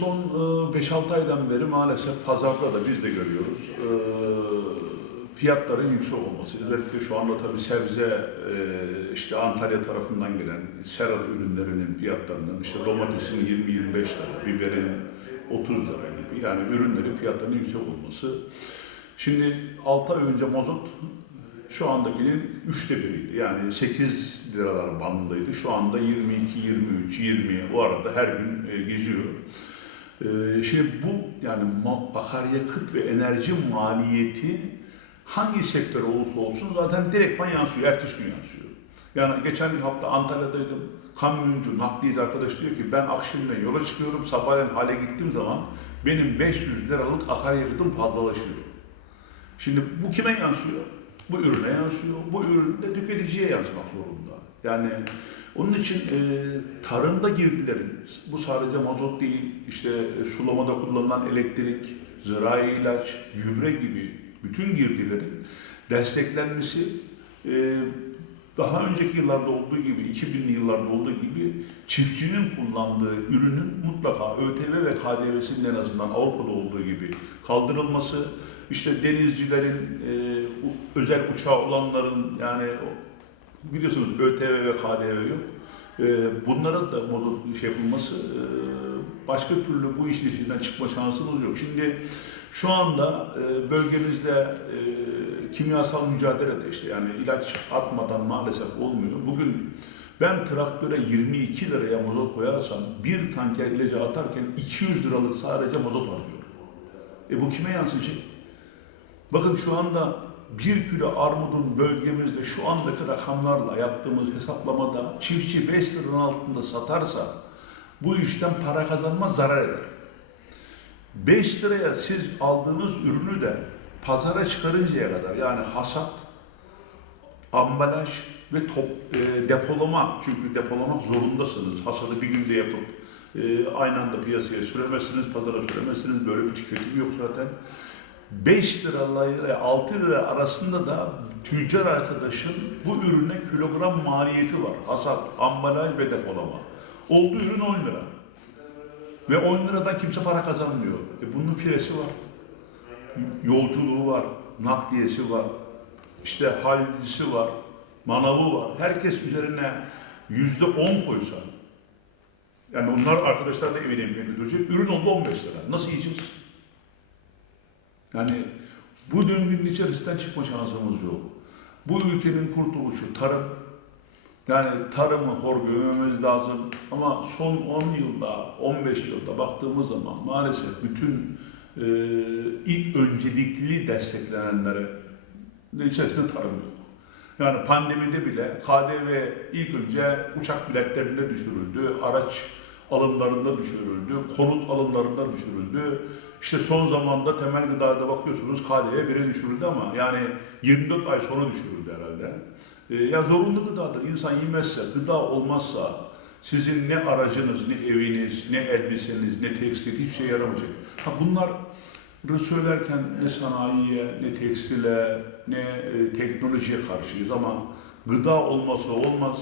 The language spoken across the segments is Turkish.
son e, 5-6 aydan beri maalesef pazarda da biz de görüyoruz. e, Fiyatların yüksek olması. Özellikle şu anda tabii sebze, e, işte Antalya tarafından gelen seral ürünlerinin fiyatlarının, işte domatesin 20-25 lira, biberin 30 lira gibi. Yani ürünlerin fiyatlarının yüksek olması. Şimdi 6 ay önce mazot şu andakinin üçte biriydi. Yani 8 liralar bandındaydı. Şu anda 22, 23, 20 o arada her gün e, geziyor. E, şimdi bu yani akaryakıt ve enerji maliyeti hangi sektör olursa olsun zaten direktman yansıyor, ertesi gün yansıyor. Yani geçen hafta Antalya'daydım. Kamyoncu, nakliyeci arkadaş diyor ki ben akşamleyin yola çıkıyorum, sabahleyin hale gittiğim zaman benim 500 liralık akaryakıtım fazlalaşıyor. Şimdi bu kime yansıyor? Bu ürüne yansıyor. Bu ürün de tüketiciye yansımak zorunda. Yani onun için e, tarımda girdilerin, bu sadece mazot değil, işte e, sulamada kullanılan elektrik, zirai ilaç, gübre gibi bütün girdilerin desteklenmesi e, daha önceki yıllarda olduğu gibi, 2000'li yıllarda olduğu gibi çiftçinin kullandığı ürünün mutlaka ÖTV ve KDV'sinin en azından Avrupa'da olduğu gibi kaldırılması, işte denizcilerin, e, özel uçağı olanların yani biliyorsunuz ÖTV ve KDV yok. E, bunların da modu şey yapılması, e, başka türlü bu işin içinden çıkma şansımız yok. Şimdi şu anda e, bölgemizde e, kimyasal mücadelede işte yani ilaç atmadan maalesef olmuyor. Bugün ben traktöre 22 liraya mazot koyarsam bir tanker ilacı atarken 200 liralık sadece mazot harcıyorum. E bu kime yansıyacak? Bakın şu anda bir kilo armudun bölgemizde şu andaki rakamlarla yaptığımız hesaplamada çiftçi 5 liranın altında satarsa bu işten para kazanmaz zarar eder. 5 liraya siz aldığınız ürünü de pazara çıkarıncaya kadar yani hasat, ambalaj ve top, e, depolama çünkü depolamak zorundasınız. Hasadı bir günde yapıp e, aynı anda piyasaya süremezsiniz, pazara süremezsiniz. Böyle bir tüketim yok zaten. 5 lirayla 6 lira arasında da tüccar arkadaşın bu ürüne kilogram maliyeti var. Hasat, ambalaj ve depolama. Olduğu ürün 10 lira. Ve 10 liradan kimse para kazanmıyor. E bunun firesi var. Yolculuğu var, nakliyesi var, işte halcisi var, manavı var. Herkes üzerine yüzde on koysa, yani onlar arkadaşlar da evine götürecek, ürün oldu 15 lira. Nasıl yiyeceğiz? Yani bu döngünün içerisinden çıkma şansımız yok. Bu ülkenin kurtuluşu tarım. Yani tarımı hor görmemiz lazım. Ama son 10 yılda, 15 yılda baktığımız zaman maalesef bütün e, ilk öncelikli desteklenenlere de içerisinde tarım yok. Yani pandemide bile KDV ilk önce uçak biletlerinde düşürüldü, araç alımlarında düşürüldü, konut alımlarında düşürüldü. İşte son zamanda temel gıdada bakıyorsunuz KDV 1'e düşürüldü ama yani 24 ay sonra düşürüldü herhalde. Ee, ya zorunlu gıdadır. İnsan yemezse, gıda olmazsa sizin ne aracınız, ne eviniz, ne elbiseniz, ne tekstil hiçbir şey yaramayacak. Ha bunları söylerken ne sanayiye, ne tekstile, ne e, teknolojiye karşıyız ama gıda olmazsa olmaz.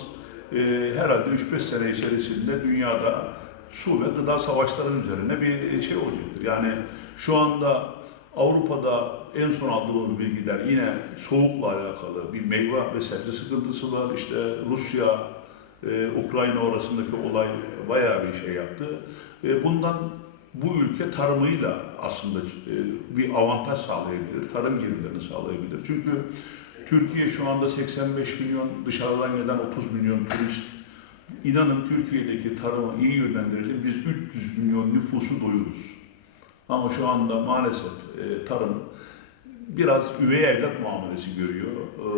E, herhalde 3-5 sene içerisinde dünyada su ve gıda savaşlarının üzerine bir şey olacaktır. Yani şu anda Avrupa'da en son aldığımız bilgiler yine soğukla alakalı bir meyve ve sebze sıkıntısı var. İşte Rusya, e, Ukrayna arasındaki olay bayağı bir şey yaptı. E, bundan bu ülke tarımıyla aslında e, bir avantaj sağlayabilir, tarım girdilerini sağlayabilir. Çünkü Türkiye şu anda 85 milyon, dışarıdan gelen 30 milyon turist. İnanın Türkiye'deki tarımı iyi yönlendirelim, biz 300 milyon nüfusu doyururuz. Ama şu anda maalesef e, tarım biraz üvey evlat muamelesi görüyor. E,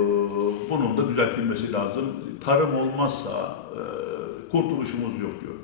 bunun da düzeltilmesi lazım. Tarım olmazsa e, kurtuluşumuz yok diyor.